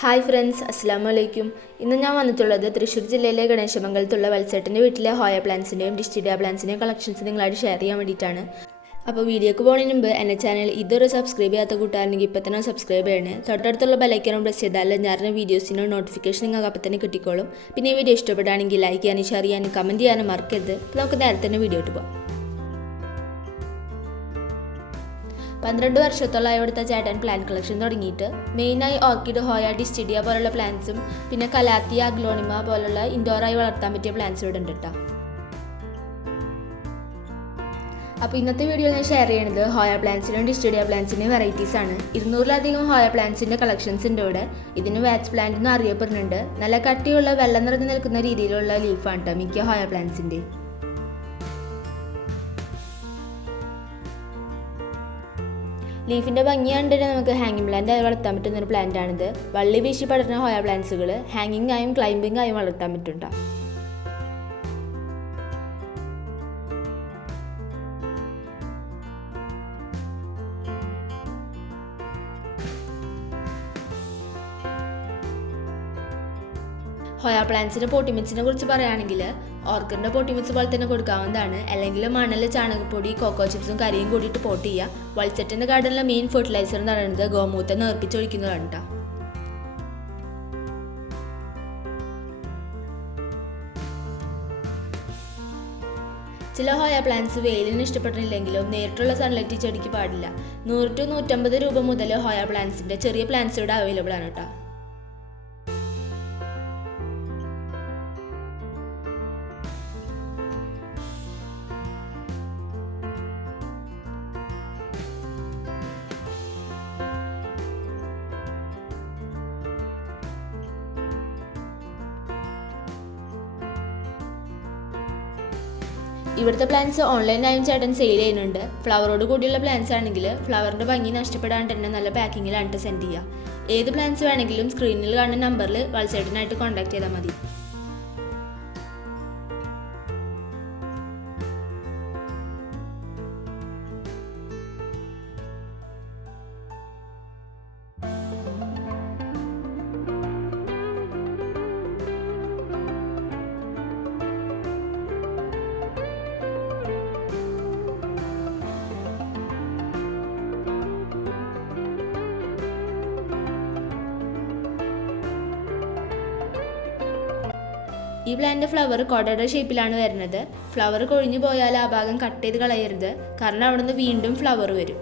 Hi friends, അസ്സലാമു അലൈക്കും. ഇന്ന് ഞാൻ വന്നിട്ടുള്ളത് തൃശ്ശൂർ ജില്ലയിലെ ഗണേശമംഗലത്തുള്ള വത്സേട്ടൻ്റെ വീട്ടിലെ ഹോയ പ്ലാന്റ്സിൻ്റെയും ഡിസ്റ്റിഡിയ പ്ലാന്റ്സിൻ്റെയും കളക്ഷൻസ് നിങ്ങളായിട്ട് ഷെയർ ചെയ്യാൻ വേണ്ടിയിട്ടാണ്. അപ്പോൾ വീഡിയോക്ക് പോകുന്നതിന് മുമ്പ് എൻ്റെ ചാനൽ ഇതൊരു സബ്സ്ക്രൈബ് ചെയ്യാത്ത കൂട്ടുകാരെങ്കിൽ ഇപ്പോൾ തന്നെ സബ്സ്ക്രൈബ് ചെയ്യണേ. തൊട്ടടുത്തുള്ള ബെല്ലൈക്കനും പ്രസ് ചെയ്താൽ ഞാൻ വീഡിയോസിൻ്റെ നോട്ടിഫിക്കേഷൻ നിങ്ങൾക്ക് അപ്പോൾ തന്നെ കിട്ടിക്കോളും. പിന്നെ ഈ വീഡിയോ ഇഷ്ടപ്പെടുകയാണെങ്കിൽ ലൈക്ക് ചെയ്യാനും ഷെയർ ചെയ്യാനും കമൻറ്റ് ചെയ്യാനും മറക്കരുത്. അപ്പോൾ നമുക്ക് നേരത്തെ തന്നെ വീഡിയോ ഇട്ട് പോകാം. 12 വർഷത്തോളമായി ഇവിടുത്തെ ചേട്ടൻ പ്ലാന്റ് കളക്ഷൻ തുടങ്ങിയിട്ട് മെയിനായി ഓർക്കിഡ്, ഹോയ, ഡിസ്റ്റിഡിയ പോലുള്ള പ്ലാന്റ്സും പിന്നെ കലാത്തിയ, അഗ്ലോണിമ പോലുള്ള ഇൻഡോറായി വളർത്താൻ പറ്റിയ പ്ലാന്റ്സ് ഇവിടെ ഉണ്ട് കേട്ടോ. അപ്പോൾ ഇന്നത്തെ വീഡിയോയിൽ ഞാൻ ഷെയർ ചെയ്യുന്നത് ഹോയ പ്ലാന്റ്സിനും ഡിസ്റ്റിഡിയ പ്ലാന്റ്സിൻ്റെയും വെറൈറ്റീസ് ആണ്. 200-ലധികം ഹോയ പ്ലാന്റ്സിൻ്റെ കളക്ഷൻസ് ഉണ്ട് ഇവിടെ. ഇതിന് വാച്ച് പ്ലാന്റ് എന്ന് അറിയപ്പെടുന്നുണ്ട്. നല്ല കട്ടിയുള്ള വെള്ളം നിറഞ്ഞു നിൽക്കുന്ന രീതിയിലുള്ള ലീഫാണ് കേട്ടോ മിക്ക ഹോയ പ്ലാന്റ്സിൻ്റെ. ലീഫിൻ്റെ ഭംഗി കണ്ടിട്ട് നമുക്ക് ഹാങ്ങിങ് പ്ലാന്റ് ആയി വളർത്താൻ പറ്റുന്ന ഒരു പ്ലാന്റ് ആണിത്. വള്ളി വീശി പടരുന്ന ഹോയ പ്ലാന്റ്സുകൾ ഹാങ്ങിങ് ആയും ക്ലൈംബിംഗ് ആയും വളർത്താൻ പറ്റുന്നുണ്ടോ. ഹോയ പ്ലാന്റ്സിൻ്റെ പോട്ടിമിക്സിനെ കുറിച്ച് പറയുകയാണെങ്കിൽ ഓർക്കിഡിൻ്റെ പോട്ടിമിക്സ് പോലെ തന്നെ കൊടുക്കാവുന്നതാണ്. അല്ലെങ്കിൽ മണൽ, ചാണകപ്പൊടി, കോക്കോ ചിപ്സും കരിയും കൂടിയിട്ട് പോട്ട് ചെയ്യുക. വത്സേട്ടൻ്റെ ഗാർഡനിലെ മെയിൻ ഫെർട്ടിലൈസർ എന്ന് പറയുന്നത് ഗോമൂത്രം നേർപ്പിച്ചൊഴിക്കുന്നതാണ് കേട്ടോ. ചില ഹോയ പ്ലാന്റ്സ് വെയിലിന് ഇഷ്ടപ്പെട്ടില്ലെങ്കിലും നേരിട്ടുള്ള സൺലൈറ്റ് ചെടിക്ക് പാടില്ല. 100 to 150 രൂപ മുതൽ ഹോയ പ്ലാന്റ്സിൻ്റെ ചെറിയ പ്ലാന്റ്സ് ഇവിടെ അവൈലബിൾ ആണ് കേട്ടോ. ഇവിടുത്തെ പ്ലാന്റ്സ് ഓൺലൈനായും ചേട്ടൻ സെയിൽ ചെയ്യുന്നുണ്ട്. ഫ്ലവറോട് കൂടിയുള്ള പ്ലാന്റ്സ് ആണെങ്കിൽ ഫ്ലവറിൻ്റെ ഭംഗി നഷ്ടപ്പെടാണ്ട് തന്നെ നല്ല പാക്കിങ്ങിലാണ് സെൻഡ് ചെയ്യുക. ഏത് പ്ലാന്റ്സ് വേണമെങ്കിലും സ്ക്രീനിൽ കാണുന്ന നമ്പറിൽ വത്സേട്ടനായിട്ട് കോൺടാക്ട് ചെയ്താൽ മതി. ഈ പ്ലാന്റ് ഫ്ലവർ കൊടയുടെ ഷേപ്പിലാണ് വരുന്നത്. ഫ്ലവർ കൊഴിഞ്ഞു പോയാൽ ആ ഭാഗം കട്ട് ചെയ്ത് കളയരുത്, കാരണം അവിടെ നിന്ന് വീണ്ടും ഫ്ലവർ വരും.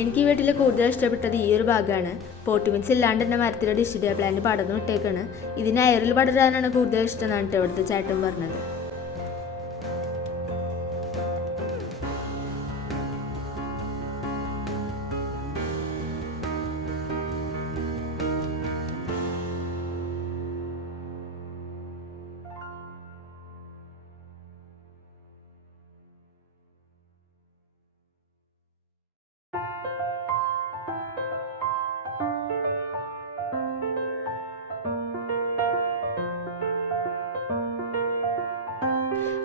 എനിക്ക് ഈ വീട്ടിൽ കൂടുതൽ ഇഷ്ടപ്പെട്ടത് ഈ ഒരു ഭാഗമാണ്. പോട്ട് മീൻസ് ഇല്ലാണ്ട് തന്നെ മരത്തിലെ ഡിഷിഡിയ പ്ലാന്റ് പടർന്നു വിട്ടേക്കാണ്. ഇതിന് എയറിൽ പടരാനാണ് കൂടുതൽ ഇഷ്ടം എന്നാണ് ഇവിടുത്തെ ചേട്ടൻ പറഞ്ഞത്.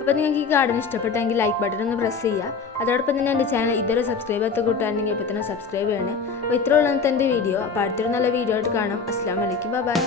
അപ്പോൾ നിങ്ങൾക്ക് ഈ ഗാർഡൻ ഇഷ്ടപ്പെട്ടെങ്കിൽ ലൈക്ക് ബട്ടൺ ഒന്ന് പ്രസ് ചെയ്യുക. അതോടൊപ്പം തന്നെ എൻ്റെ ചാനൽ ഇതുവരെ സബ്സ്ക്രൈബ് ചെയ്യാത്ത കൂട്ടുകാരുണ്ടെങ്കിൽ ഇപ്പോൾ തന്നെ സബ്സ്ക്രൈബ് ചെയ്യണേ. അപ്പോൾ ഇത്രയുള്ള എൻ്റെ വീഡിയോ. അപ്പോൾ അടുത്തൊരു നല്ല വീഡിയോ ആയിട്ട് കാണാം. അസ്സലാമു അലൈക്കും. ബൈ.